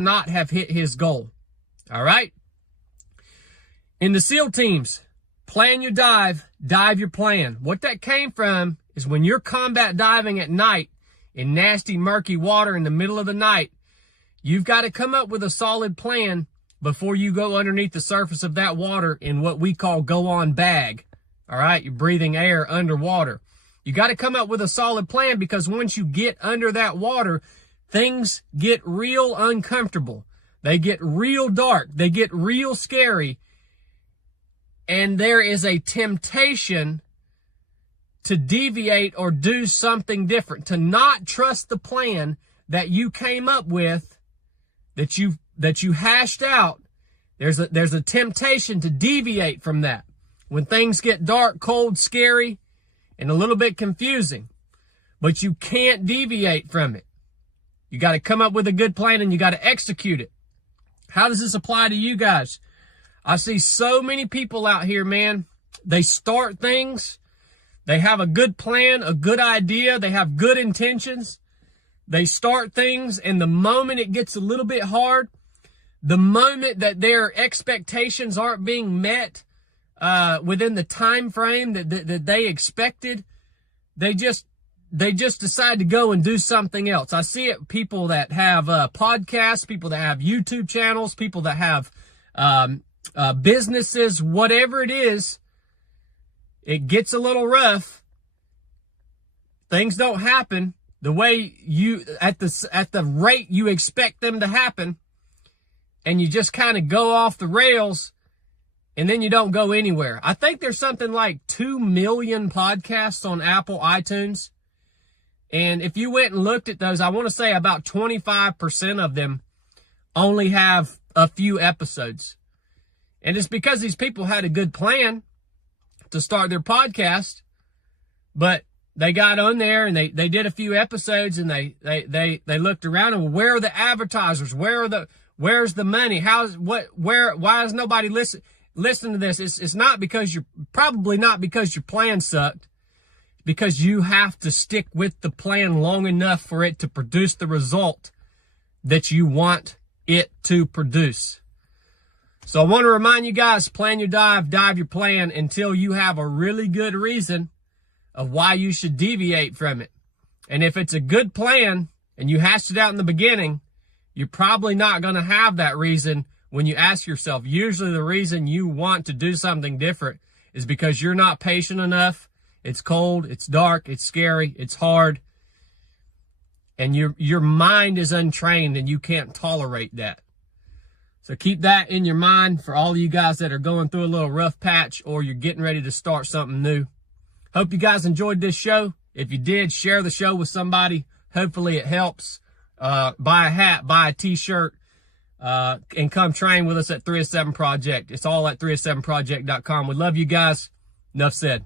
not have hit his goal. All right? In the SEAL teams, plan your dive, dive your plan. What that came from is when you're combat diving at night in nasty, murky water in the middle of the night, you've got to come up with a solid plan before you go underneath the surface of that water in what we call go on bag. All right? You're breathing air underwater. You got to come up with a solid plan, because once you get under that water, things get real uncomfortable. They get real dark. They get real scary. And there is a temptation to deviate or do something different, to not trust the plan that you came up with, that you hashed out. There's a temptation to deviate from that when things get dark, cold, scary, and a little bit confusing. But you can't deviate from it. You got to come up with a good plan, and you got to execute it. How does this apply to you guys? I see so many people out here, man. They start things. They have a good plan, a good idea. They have good intentions. They start things, and the moment it gets a little bit hard, the moment that their expectations aren't being met within the time frame that they expected, they just decide to go and do something else. I see it, people that have podcasts, people that have YouTube channels, people that have businesses, whatever it is. It gets a little rough. Things don't happen the way you, at the rate you expect them to happen. And you just kind of go off the rails, and then you don't go anywhere. I think there's something like 2 million podcasts on Apple iTunes. And if you went and looked at those, I want to say about 25% of them only have a few episodes. And it's because these people had a good plan to start their podcast, but they got on there and they did a few episodes, and they looked around, and where are the advertisers? Where's the money? Why is nobody listening to this? It's not because probably not because your plan sucked, because you have to stick with the plan long enough for it to produce the result that you want it to produce. So I want to remind you guys, plan your dive, dive your plan until you have a really good reason of why you should deviate from it. And if it's a good plan and you hashed it out in the beginning, you're probably not going to have that reason when you ask yourself. Usually the reason you want to do something different is because you're not patient enough. It's cold, it's dark, it's scary, it's hard. And your mind is untrained, and you can't tolerate that. So keep that in your mind for all of you guys that are going through a little rough patch, or you're getting ready to start something new. Hope you guys enjoyed this show. If you did, share the show with somebody. Hopefully it helps. Buy a hat, buy a t-shirt, and come train with us at 307 Project. It's all at 307project.com. We love you guys. Enough said.